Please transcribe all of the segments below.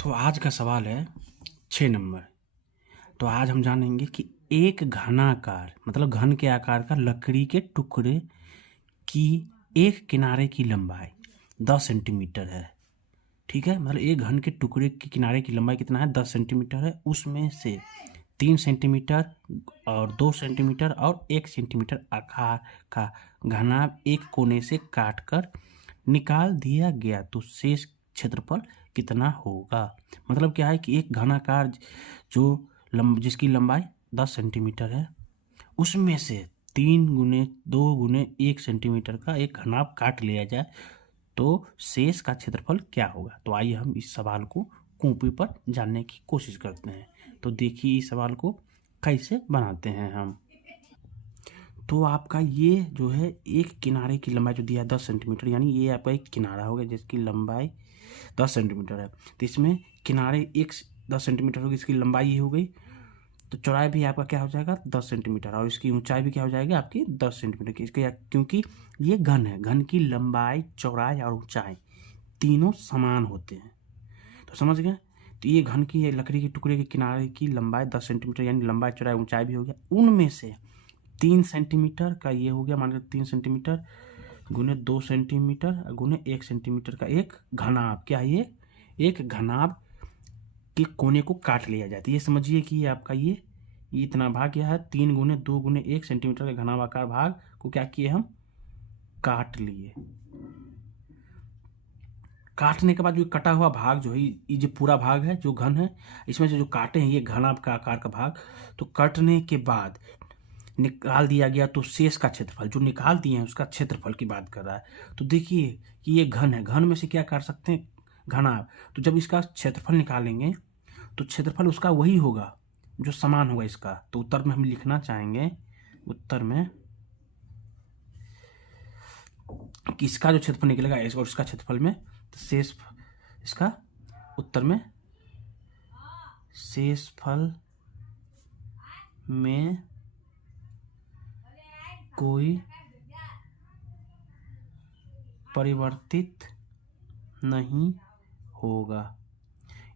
तो आज का सवाल है 6 नंबर। तो आज हम जानेंगे कि एक घनाकार मतलब घन के आकार का लकड़ी के टुकड़े की एक किनारे की लंबाई 10 सेंटीमीटर है। ठीक है, मतलब एक घन के टुकड़े के किनारे की लंबाई कितना है? 10 सेंटीमीटर है। उसमें से 3 सेंटीमीटर और 2 सेंटीमीटर और 1 सेंटीमीटर आकार का घनाभ एक कोने से काटकर निकाल दिया गया तो शेष क्षेत्रफल कितना होगा? मतलब क्या है कि एक घनाकार जो जिसकी लंबाई 10 सेंटीमीटर है, उसमें से 3 गुने 2 गुने 1 सेंटीमीटर का एक घनाभ काट लिया जाए तो शेष का क्षेत्रफल क्या होगा? तो आइए हम इस सवाल को कॉपी पर जानने की कोशिश करते हैं। तो देखिए इस सवाल को कैसे बनाते हैं हम। तो आपका ये जो है एक किनारे की लंबाई जो दिया है 10 सेंटीमीटर, यानी ये आपका एक किनारा होगा जिसकी लंबाई 10 सेंटीमीटर है। तो इसमें किनारे एक 10 सेंटीमीटर होगी, इसकी लंबाई ये हो गई। तो चौड़ाई भी आपका क्या हो जाएगा? 10 सेंटीमीटर, और इसकी ऊंचाई भी क्या हो जाएगी आपकी? 10 सेंटीमीटर की। इसके क्योंकि ये घन है, घन की लंबाई, चौड़ाई और ऊंचाई तीनों समान होते हैं। तो समझ गए? तो ये घन की ये लकड़ी के टुकड़े के किनारे की लंबाई 10 सेंटीमीटर, यानी लंबाई चौड़ाई ऊंचाई भी हो गया। उनमें से 3 सेंटीमीटर का ये हो गया, मान लो 3 सेंटीमीटर गुने 2 सेंटीमीटर गुने 1 सेंटीमीटर का एक घनाभ, क्या ये एक घनाभ के कोने को काट लिया जाता है। ये समझिए कि ये आपका ये इतना भाग क्या है? 3 गुने 2 गुने 1 सेंटीमीटर के घनाभाकार भाग को क्या किए हम? काट लिए। काटने के बाद जो कटा हुआ भाग जो है, ये जो पूरा भाग है जो घन है, इसमें से जो काटे हैं ये घनाभ का आकार का भाग, तो कटने के बाद निकाल दिया गया तो शेष का क्षेत्रफल जो निकाल दिए हैं उसका क्षेत्रफल की बात कर रहा है। तो देखिए कि ये घन है, घन में से क्या काट सकते हैं? घनाभ। तो जब इसका क्षेत्रफल निकालेंगे तो क्षेत्रफल उसका वही होगा जो समान होगा इसका। तो उत्तर में हम लिखना चाहेंगे, उत्तर में कि इसका जो क्षेत्रफल निकलेगा और इसका क्षेत्रफल में, तो शेष इसका उत्तर में शेषफल में कोई परिवर्तित नहीं होगा।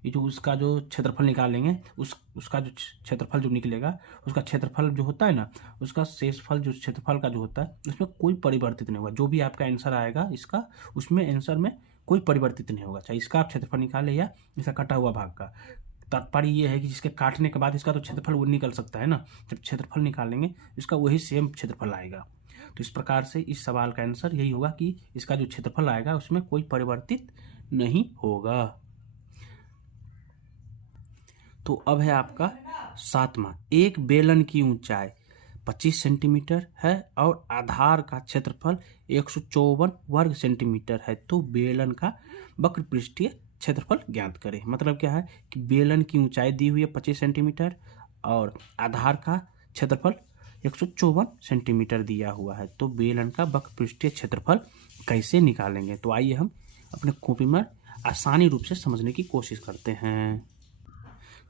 ये जो उसका जो क्षेत्रफल निकालेंगे उसका जो क्षेत्रफल जो निकलेगा उसका क्षेत्रफल जो होता है ना, उसका शेषफल जो क्षेत्रफल का जो होता है उसमें कोई परिवर्तित नहीं होगा। जो भी आपका आंसर आएगा इसका, उसमें आंसर में कोई परिवर्तित नहीं होगा, चाहे इसका आप क्षेत्रफल निकाले या इसका कटा हुआ भाग का। तात्पर्य ये है कि जिसके काटने के बाद इसका तो क्षेत्रफल वो निकल सकता है ना, जब क्षेत्रफल निकालेंगे इसका वही सेम क्षेत्रफल आएगा। तो इस प्रकार से इस सवाल का आंसर यही होगा कि इसका जो क्षेत्रफल आएगा उसमें कोई परिवर्तित नहीं होगा। तो अब है आपका 7वां। एक बेलन की ऊंचाई 25 सेंटीमीटर है और आधार का क्षेत्रफल 154 वर्ग सेंटीमीटर है, तो बेलन का वक्र पृष्ठीय क्षेत्रफल ज्ञात करें। मतलब क्या है कि बेलन की ऊंचाई दी हुई है 25 सेंटीमीटर और आधार का क्षेत्रफल 154 सेंटीमीटर दिया हुआ है, तो बेलन का वक्र पृष्ठीय क्षेत्रफल कैसे निकालेंगे? तो आइए हम अपने कॉपी में आसानी रूप से समझने की कोशिश करते हैं।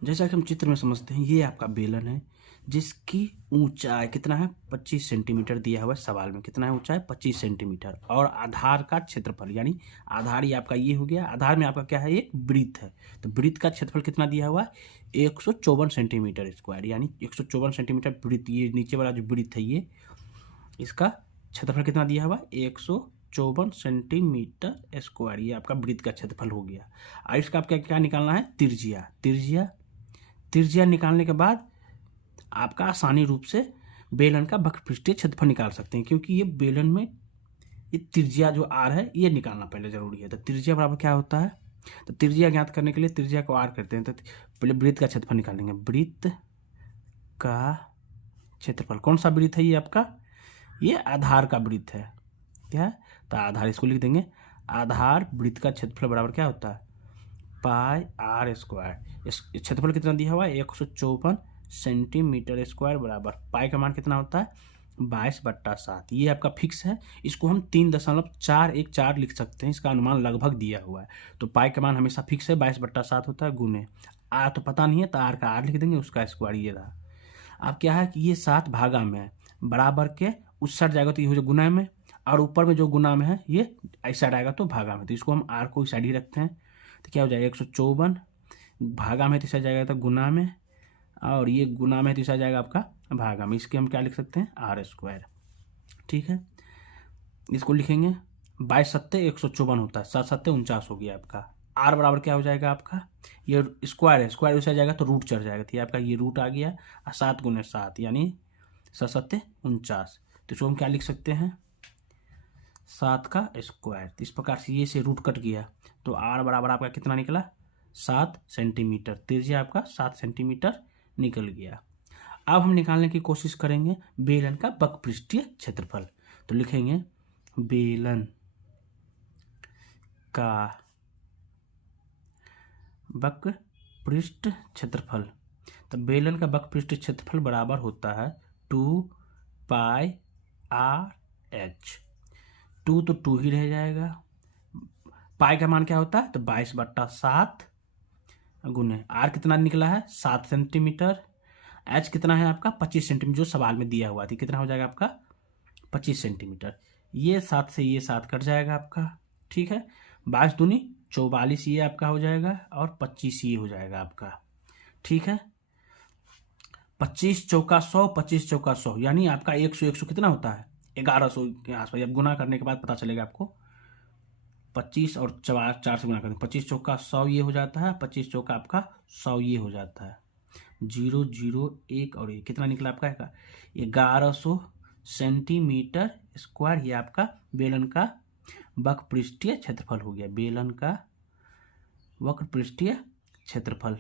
जैसा कि हम चित्र में समझते हैं, ये आपका बेलन है जिसकी ऊंचाई कितना है? 25 सेंटीमीटर दिया हुआ है सवाल में। कितना है ऊंचाई? 25 सेंटीमीटर। और आधार का क्षेत्रफल, यानी आधार ही आपका ये हो गया। आधार में आपका क्या है? एक वृत्त है, तो वृत्त का क्षेत्रफल कितना दिया हुआ है? 154 सेंटीमीटर स्क्वायर, यानी 154 सेंटीमीटर वृत्त। ये नीचे वाला जो वृत्त है ये, इसका क्षेत्रफल कितना दिया हुआ? 154 सेंटीमीटर स्क्वायर। ये आपका वृत्त का क्षेत्रफल हो गया। और इसका आपका क्या निकालना है? त्रिज्या। त्रिज्या निकालने के बाद आपका आसानी रूप से बेलन का वक्र पृष्ठीय क्षेत्रफल निकाल सकते हैं, क्योंकि ये बेलन में ये त्रिज्या जो आर है ये निकालना पहले जरूरी है। तो त्रिज्या बराबर क्या होता है? तो त्रिज्या ज्ञात करने के लिए त्रिज्या को आर करते हैं। तो पहले वृत्त का क्षेत्रफल निकालेंगे। वृत्त का क्षेत्रफल, कौन सा वृत्त है ये आपका? ये आधार का वृत्त है। क्या है? तो आधार, इसको लिख देंगे। आधार वृत्त का क्षेत्रफल बराबर क्या होता है? पाई आर स्क्वायर। इस क्षेत्रफल कितना दिया हुआ है? 154 सेंटीमीटर स्क्वायर बराबर पाई का मान कितना होता है? 22/7। ये आपका फिक्स है। इसको हम 3.414 लिख सकते हैं, इसका अनुमान लगभग दिया हुआ है। तो पाई का मान हमेशा फिक्स है, 22/7 होता है, गुने आर तो पता नहीं है तो आर का आर लिख देंगे, उसका स्क्वायर ये रहा। अब क्या है कि ये 7 भागा में है, बराबर के उस साइड जाएगा तो ये हो जाए गुना में, और ऊपर में जो गुना में है ये इस साइड आएगा तो भागा में। तो इसको हम आर को इस साइड ही रखते हैं। तो क्या हो जाएगा? 154 भागा में तो इसे आ जाएगा तो गुना में, और ये गुना में तो इसे आ जाएगा आपका भागा में। इसके हम क्या लिख सकते हैं, आर स्क्वायर। ठीक है, इसको लिखेंगे 22 सत्ते 154 होता है, 7 सत्ते 49 हो गया आपका। आर बराबर क्या हो जाएगा आपका, ये स्क्वायर है, स्क्वायर उसे आ जाएगा तो रूट चढ़ जाएगा, तो ये आपका ये रूट आ गया, और 7 गुने 7 यानी 7 सत्ते 49। तो इसको हम क्या लिख सकते हैं, 7 का स्क्वायर। इस प्रकार से ये से रूट कट गया, तो आर बराबर आपका कितना निकला, 7 सेंटीमीटर। त्रिज्या आपका 7 सेंटीमीटर निकल गया। अब हम निकालने की कोशिश करेंगे बेलन का वक्रपृष्ठीय क्षेत्रफल। तो लिखेंगे बेलन का वक्रपृष्ठ क्षेत्रफल। तो बेलन का वक्रपृष्ठ क्षेत्रफल बराबर होता है 2 पाई आर एच। 2 तो 2 ही रह जाएगा, पाई का मान क्या होता है, तो 22/7 गुने आर कितना निकला है 7 सेंटीमीटर, एच कितना है आपका 25 सेंटीमीटर, जो सवाल में दिया हुआ थी, कितना हो जाएगा आपका 25 सेंटीमीटर। ये 7 से ये 7 कट जाएगा आपका। ठीक है, 22 दूनी 44 ये आपका हो जाएगा, और 25 ये हो जाएगा आपका। ठीक है, 25 चौका 100, 25 चौका 100 यानी आपका 100 कितना होता है 1100 के आसपास। अब गुना करने के बाद पता चलेगा आपको, 25 और 4 से गुना करेंगे, 25 चौका 100 ये हो जाता है, 25 चौका आपका 100 ये हो जाता है। 0 0 1 और ये कितना निकला आपका 1100 सेंटीमीटर स्क्वायर। ये आपका बेलन का वक्रपृष्ठीय क्षेत्रफल हो गया, बेलन का वक्रपृष्ठीय क्षेत्रफल।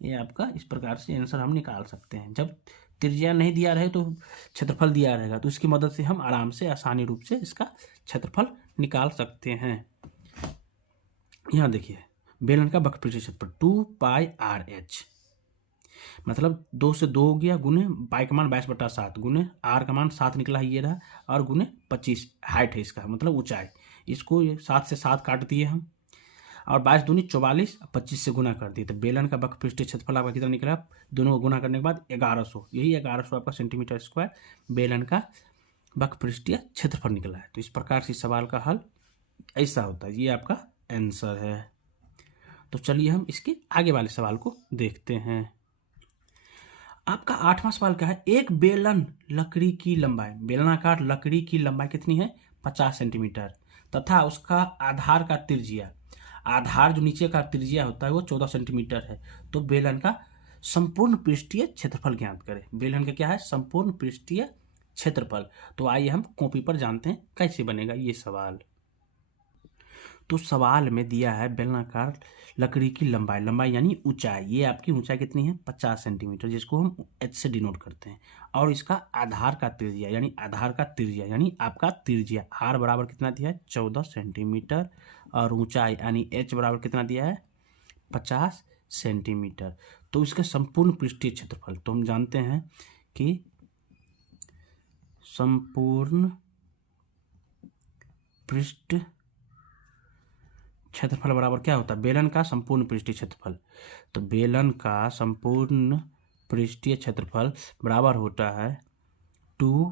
ये आपका इस प्रकार से आंसर हम निकाल सकते हैं। जब त्रिज्या नहीं दिया रहे तो क्षेत्रफल दिया रहेगा, तो इसकी मदद से हम आराम से आसानी रूप से इसका क्षेत्रफल निकाल सकते हैं। यहाँ देखिए बेलन का वक्रपृष्ठीय क्षेत्रफल 2 पाई आर एच, मतलब 2 से 2 हो गया, गुने पाई का मान 22/7 गुने आर का मान 7 निकला है ये रहा, और गुने 25 हाइट है इसका, मतलब ऊंचाई। इसको 7 से 7 काट दिए हम, और 22 दूनी 44, 25 से गुना कर दिए, तो बेलन का वक्रपृष्ठीय क्षेत्रफल आपका कितना निकला, दोनों को गुना करने के बाद 1100, यही 1100 आपका सेंटीमीटर स्क्वायर बेलन का वक्रपृष्ठीय क्षेत्रफल निकला है। तो इस प्रकार से सवाल का हल ऐसा होता है, ये आपका आंसर है। तो चलिए हम इसके आगे वाले सवाल को देखते हैं। आपका 8वां सवाल क्या है, एक बेलन लकड़ी की लंबाई, बेलनाकार लकड़ी की लंबाई कितनी है 50 सेंटीमीटर, तथा उसका आधार का त्रिज्या, आधार जो नीचे का त्रिज्या होता है वो 14 सेंटीमीटर है। तो बेलन का संपूर्ण पृष्ठीय क्षेत्रफल ज्ञात करें। बेलन का क्या है, संपूर्ण पृष्ठीय क्षेत्रफल। तो आइए हम कॉपी पर जानते हैं कैसे बनेगा ये सवाल। तो सवाल में दिया है बेलनाकार लकड़ी की लंबाई, लंबाई यानी ऊंचाई, ये आपकी ऊंचाई कितनी है 50 सेंटीमीटर, जिसको हम एच से डिनोट करते हैं, और इसका आधार का त्रिज्या यानी आधार का त्रिज्या यानी आपका त्रिज्या आर बराबर कितना दिया है 14 सेंटीमीटर, और ऊंचाई यानी एच बराबर कितना दिया है 50 सेंटीमीटर। तो इसका संपूर्ण पृष्ठीय क्षेत्रफल, तो हम जानते हैं कि संपूर्ण पृष्ठ क्षेत्रफल बराबर क्या होता है, बेलन का संपूर्ण पृष्ठीय क्षेत्रफल। तो बेलन का संपूर्ण पृष्ठीय क्षेत्रफल बराबर होता है 2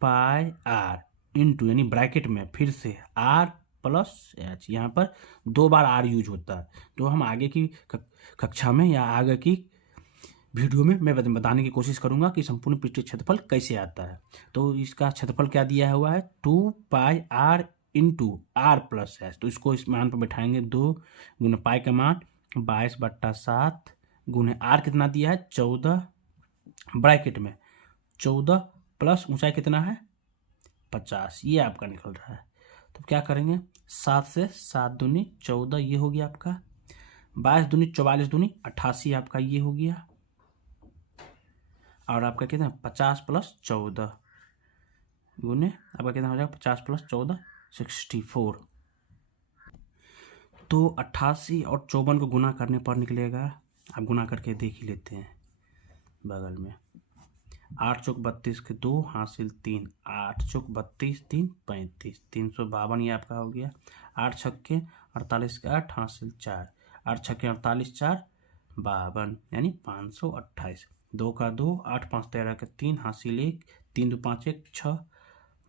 पाई आर इंटू, यानी ब्रैकेट में फिर से आर प्लस एच, यहाँ पर 2 बार आर यूज होता है। तो हम आगे की कक्षा में या आगे की वीडियो में मैं बताने की कोशिश करूंगा कि संपूर्ण पृष्ठीय क्षेत्रफल कैसे आता है। तो इसका क्षेत्रफल क्या दिया हुआ है 2 pi R into R plus H. तो इसको इस मान पर बैठाएंगे, 2 गुना पाई का मान 22/7 गुने आर कितना दिया है 14, ब्रैकेट में 14 प्लस ऊंचाई कितना है 50, ये आपका निकल रहा है। तो क्या करेंगे 7 से 7 दूनी 14 ये हो गया आपका, 22 दूनी 44 दूनी 88 आपका ये हो गया, और आपका कितना 50 प्लस 14 गुने आपका कितना हो जाएगा 50 प्लस 14 64। तो 88 और 54 को गुना करने पर निकलेगा, आप गुना करके देख ही लेते हैं बगल में, 8 चौक 32 के 2 हासिल 3, 8 चौक 32 3 35, 352 ये आपका हो गया। 8 छक्के 48 के 8 हासिल 4, 8 छक्के 48 4 52 यानी 528, 2 का 2 8 5 13 के 3 हासिल 1, 3 2 5 1 6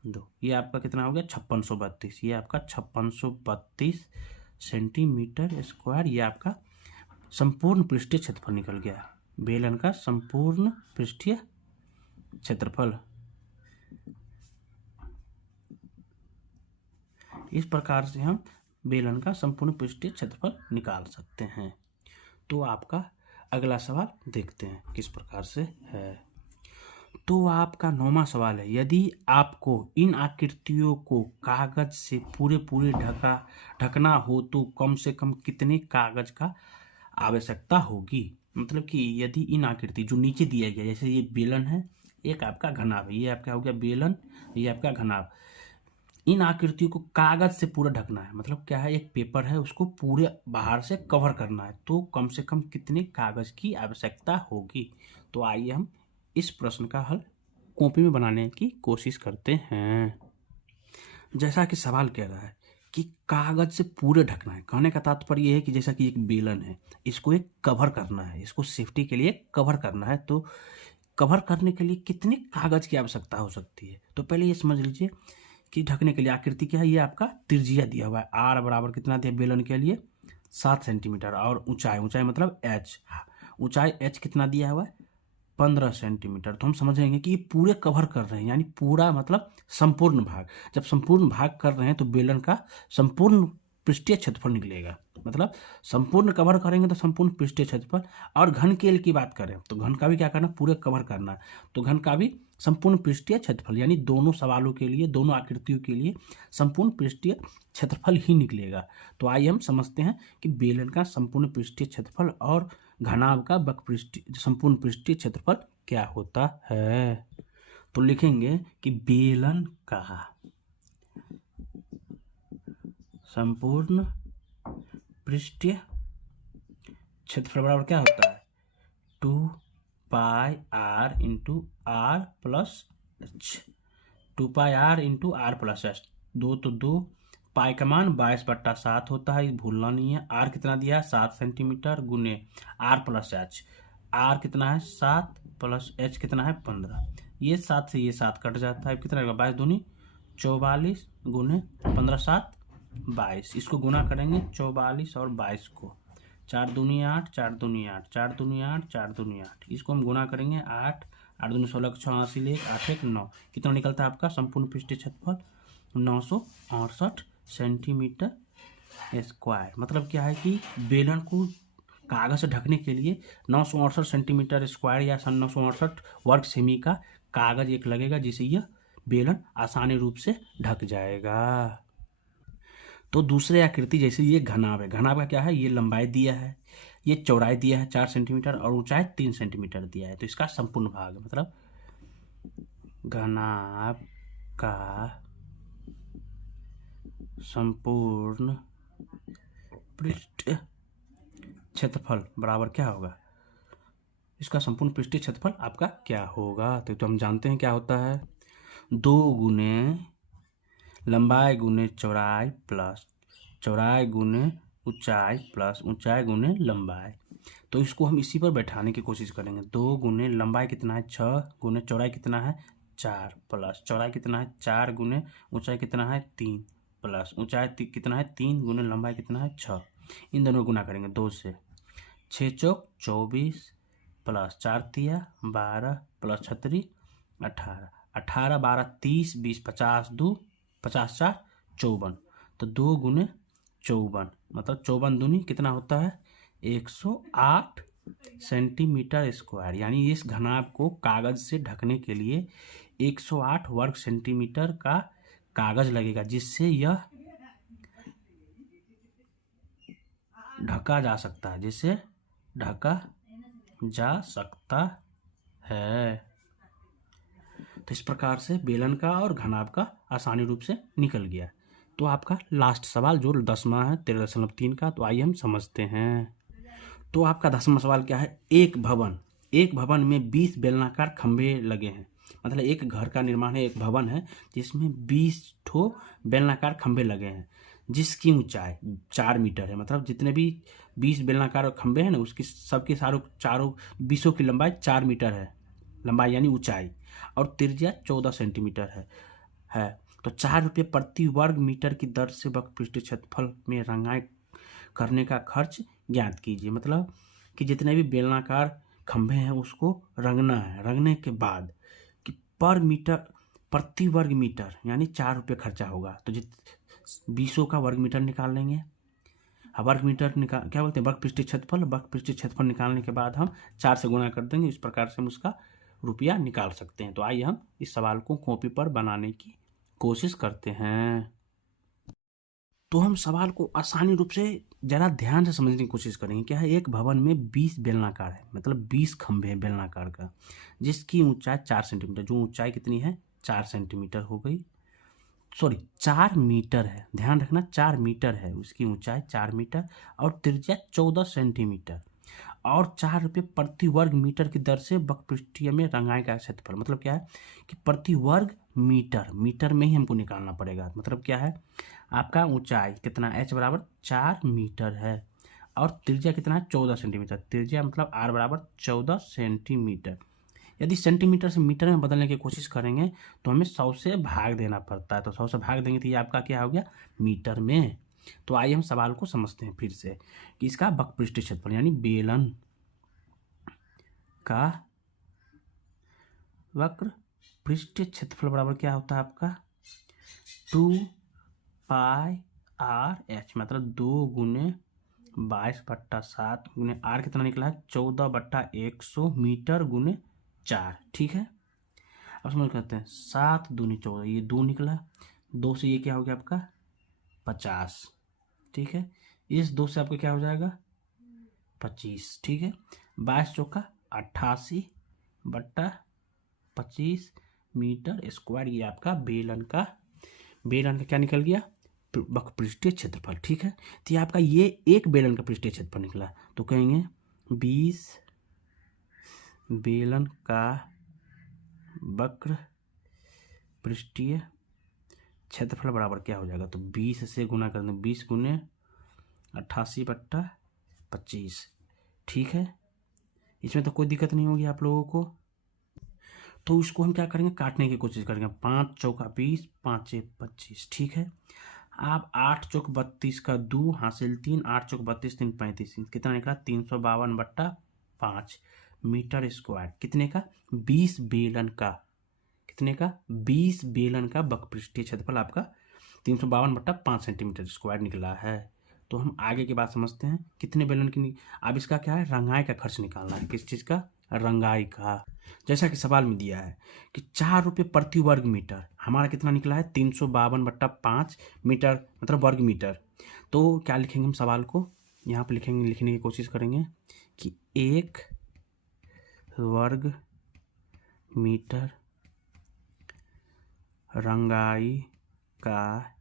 2, ये आपका कितना हो गया 5632, ये आपका 5632 सेंटीमीटर स्क्वायर ये आपका संपूर्ण पृष्ठीय क्षेत्रफल निकल गया। बेलन का संपूर्ण पृष्ठीय क्षेत्रफल। इस प्रकार से हम बेलन का संपूर्ण पृष्ठीय क्षेत्रफल निकाल सकते हैं। तो आपका अगला सवाल देखते हैं किस प्रकार से है। तो आपका 9वां सवाल है, यदि आपको इन आकृतियों को कागज से पूरे ढकना हो तो कम से कम कितने कागज का आवश्यकता होगी। मतलब कि यदि इन आकृति जो नीचे दिया गया, जैसे ये बेलन है, एक आपका घनाभ है, ये आपका हो गया बेलन, ये आपका घनाभ, इन आकृतियों को कागज से पूरा ढकना है। मतलब क्या है, एक पेपर है उसको पूरे बाहर से कवर करना है, तो कम से कम कितने कागज की आवश्यकता होगी। तो आइए हम इस प्रश्न का हल कॉपी में बनाने की कोशिश करते हैं। जैसा कि सवाल कह रहा है कि कागज से पूरे ढकना है, कहने का तात्पर्य यह है कि जैसा कि एक बेलन है, इसको एक कवर करना है, इसको सेफ्टी के लिए कवर करना है। तो कवर करने के लिए कितने कागज की आवश्यकता हो सकती है। तो पहले ये समझ लीजिए कि ढकने के लिए आकृति क्या है, ये आपका त्रिज्या दिया हुआ है, आर बराबर कितना दिया बेलन के लिए 7 सेंटीमीटर, और ऊंचाई मतलब एच, ऊंचाई एच कितना दिया हुआ है 15 सेंटीमीटर। तो हम समझेंगे कि ये पूरे कवर कर रहे हैं, यानी पूरा मतलब संपूर्ण भाग। जब संपूर्ण भाग कर रहे हैं तो बेलन का संपूर्ण पृष्ठीय क्षेत्रफल निकलेगा। मतलब संपूर्ण कवर करेंगे तो संपूर्ण पृष्ठीय क्षेत्रफल। और घन केल की बात करें तो घन का भी क्या करना, पूरे कवर करना है, तो घन का भी संपूर्ण पृष्ठीय क्षेत्रफल, यानी दोनों सवालों के लिए, दोनों आकृतियों के लिए संपूर्ण पृष्ठीय क्षेत्रफल ही निकलेगा। तो आइए हम समझते हैं कि बेलन का संपूर्ण पृष्ठीय क्षेत्रफल और घनाभ का संपूर्ण पृष्ठीय क्षेत्रफल क्या होता है। तो लिखेंगे कि बेलन का संपूर्ण पृष्ठीय क्षेत्रफल बराबर क्या होता है 2 pi R into R plus H. 2 pi R into R plus H, 2 तो 2, पाई का मान 22/7 होता है, भूलना नहीं है। आर कितना दिया है 7 सेंटीमीटर गुने आर प्लस एच, आर कितना है 7 प्लस एच कितना है 15। ये 7 से ये 7 कट जाता है, कितना रहेगा 22 दूनी 44 गुने 15 7 22। इसको गुना करेंगे 44 और 22 को, 4 दूनी 8, 4 दूनी 8, 4 दूनी 8, 4 दूनी 8। इसको हम गुना करेंगे 8, 8 दूनी 16, 86 ले 8 1 9। कितना निकलता है आपका संपूर्ण पृष्ठीय क्षेत्रफल 968 सेंटीमीटर स्क्वायर। मतलब क्या है कि बेलन को कागज से ढकने के लिए 968 सेंटीमीटर स्क्वायर या 968 वर्ग सेमी का कागज एक लगेगा, जिसे यह बेलन आसानी रूप से ढक जाएगा। तो दूसरे आकृति जैसे ये घनाभ है, घनाभ का क्या है, ये लंबाई दिया है, ये चौड़ाई दिया है 4 सेंटीमीटर और ऊंचाई 3 सेंटीमीटर दिया है। तो इसका संपूर्ण भाग मतलब घनाभ का संपूर्ण पृष्ठीय क्षेत्रफल बराबर क्या होगा, इसका संपूर्ण पृष्ठीय क्षेत्रफल आपका क्या होगा। तो हम जानते हैं क्या होता है 2 गुने लंबाई गुने चौड़ाई प्लस चौड़ाई गुने ऊंचाई प्लस ऊंचाई गुने लंबाई। तो इसको हम इसी पर बैठाने की कोशिश करेंगे। 2 गुने लंबाई कितना है 6 गुने चौड़ाई कितना है 4 प्लस चौड़ाई कितना है 4 गुने ऊंचाई कितना है 3 प्लस ऊंचाई कितना है 3 गुने लंबाई कितना है 6। इन दोनों गुना करेंगे 2 से, 6 चौक 24 प्लस 4 तिया 12 प्लस 36 18, 18 12 30 20 50 2 50 4 54। तो 2 गुने 54 मतलब 54 दूनी कितना होता है 108 सेंटीमीटर स्क्वायर। यानी इस घनाभ को कागज से ढकने के लिए 108 वर्ग सेंटीमीटर का कागज लगेगा, जिससे यह ढका जा सकता है, जिससे ढका जा सकता है। तो इस प्रकार से बेलन का और घनाभ का आसानी रूप से निकल गया। तो आपका लास्ट सवाल जो 10वां है 13.3 का, तो आइए हम समझते हैं। तो आपका 10वां सवाल क्या है, एक भवन में 20 बेलनाकार खंभे लगे हैं। मतलब एक घर का निर्माण है, एक भवन है जिसमें 20 ठो बेलनाकार खंभे लगे हैं, जिसकी ऊंचाई 4 मीटर है। मतलब जितने भी 20 बेलनाकार खंभे हैं ना, उसकी सबके चारों 20 की लंबाई 4 मीटर है, लंबाई यानी ऊंचाई, और त्रिज्या 14 सेंटीमीटर है। तो 4 रुपये प्रति वर्ग मीटर की दर से वक्र पृष्ठीय क्षेत्रफल में रंगाई करने का खर्च ज्ञात कीजिए। मतलब कि जितने भी बेलनाकार खंभे हैं उसको रंगना है। रंगने के बाद कि पर मीटर प्रति वर्ग मीटर यानी 4 रुपये खर्चा होगा। तो 20 का वर्ग मीटर निकाल लेंगे। वर्ग मीटर निकाल क्या बोलते हैं, वर्ग पृष्ठीय क्षेत्रफल। वर्ग पृष्ठीय क्षेत्रफल निकालने के बाद हम 4 से गुणा कर देंगे। इस प्रकार से हम उसका रुपया निकाल सकते हैं। तो आइए हम इस सवाल को कॉपी पर बनाने की कोशिश करते हैं। तो हम सवाल को आसानी रूप से ज़रा ध्यान से समझने की कोशिश करेंगे। क्या है, एक भवन में 20 बेलनाकार है, मतलब 20 खंभे हैं बेलनाकार का, जिसकी ऊंचाई 4 सेंटीमीटर। जो ऊंचाई कितनी है, 4 सेंटीमीटर हो गई, सॉरी 4 मीटर है, ध्यान रखना 4 मीटर है, उसकी ऊंचाई 4 मीटर और त्रिज्या 14 सेंटीमीटर और 4 रुपये प्रति वर्ग मीटर की दर से वक्रपृष्ठीय में रंगाई का क्षेत्रफल। मतलब क्या है कि प्रति वर्ग मीटर, मीटर में ही हमको निकालना पड़ेगा। मतलब क्या है, आपका ऊंचाई कितना, h बराबर 4 मीटर है और त्रिज्या कितना है, 14 सेंटीमीटर। त्रिज्या मतलब r बराबर 14 सेंटीमीटर। यदि सेंटीमीटर से मीटर में बदलने की कोशिश करेंगे तो हमें 100 से भाग देना पड़ता है। तो 100 से भाग देंगे तो ये आपका क्या हो गया, मीटर में। तो आइए हम सवाल को समझते हैं फिर से कि इसका वक्रपृष्ठीय क्षेत्रफल यानी बेलन का वक्रपृष्ठीय क्षेत्रफल बराबर क्या होता है आपका, 2πr/h, मतलब 2 गुने 22/7 गुने r कितना निकला है, 14/100 मीटर गुने 4। ठीक है, अब समझ करते हैं। 7 दूनी 14, ये 2 निकला, 2 से ये क्या हो गया आपका 50। ठीक है, इस 2 से आपका क्या हो जाएगा 25। ठीक है, 22 चौका 88/25 मीटर स्क्वायर। ये आपका बेलन का क्या निकल गया, वक्रपृष्ठीय क्षेत्रफल। ठीक है, तो ये आपका ये एक बेलन का पृष्ठीय क्षेत्रफल निकला। तो कहेंगे 20 बेलन का वक्रपृष्ठीय क्षेत्रफल बराबर क्या हो जाएगा, तो 20 से गुना कर दें, 20 गुने 88/25। ठीक है, इसमें तो कोई दिक्कत नहीं होगी आप लोगों को। तो इसको हम क्या करेंगे, काटने की कोशिश करेंगे। 5 चौका 20, 5 25। ठीक है, आप 8 चौक 32 का 2 हासिल 3, 8 चौक 32, 3 35, कितना निकला 352/5 मीटर स्क्वायर। कितने का, 20 बेलन का, कितने का 20 बेलन का वक्रपृष्ठीय क्षेत्रफल आपका 352/5 सेंटीमीटर स्क्वायर निकला है। तो हम आगे की बात समझते हैं, कितने बेलन की। अब इसका क्या है, रंगाई का खर्च निकालना है। किस चीज़ का, रंगाई का। जैसा कि सवाल में दिया है कि 4 रुपये प्रति वर्ग मीटर, हमारा कितना निकला है 352/5 मीटर, मतलब वर्ग मीटर। तो क्या लिखेंगे हम सवाल को, यहाँ पे लिखेंगे, लिखने की कोशिश करेंगे कि 1 वर्ग मीटर रंगाई का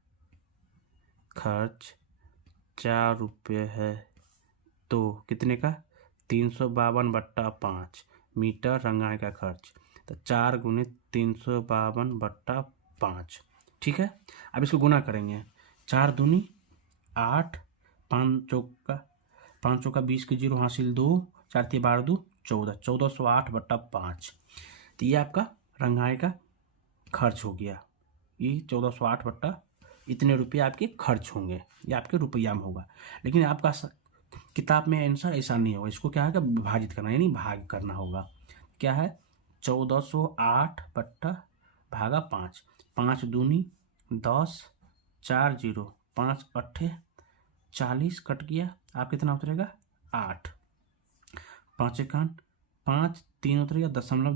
खर्च 4 रुपये है। तो कितने का, 352/5 मीटर रंगाई का खर्च, तो 4 गुने 352/5। ठीक है, अब इसको गुना करेंगे। 4 दूनी 8, 5 चौका 20 के 0 हासिल 2, 4 3 12 2 14, 1408/5। तो ये आपका रंगाई का खर्च हो गया। ये 1408 इतने रुपये आपके खर्च होंगे, ये आपके रुपया में होगा। लेकिन आपका किताब में आंसर ऐसा नहीं होगा। इसको क्या है कि विभाजित करना, यानी भाग करना होगा। क्या है, 1408/5, 5 दूनी 10, 4 0, 5 8 40 कट गया, आप कितना उतरेगा 8, 5 1 5 3 उतरेगा, दशमलव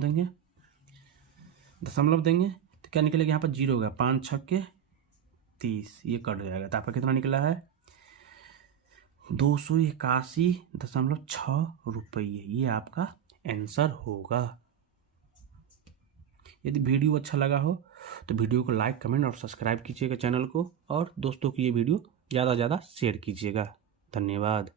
देंगे तो क्या निकलेगा, यहाँ पर 0 होगा, 5 6 30, ये कट जाएगा। तो आपका कितना निकला है 281.6 रुपये। ये आपका आंसर होगा। यदि वीडियो अच्छा लगा हो तो वीडियो को लाइक कमेंट और सब्सक्राइब कीजिएगा चैनल को, और दोस्तों को ये वीडियो ज़्यादा से ज़्यादा शेयर कीजिएगा। धन्यवाद।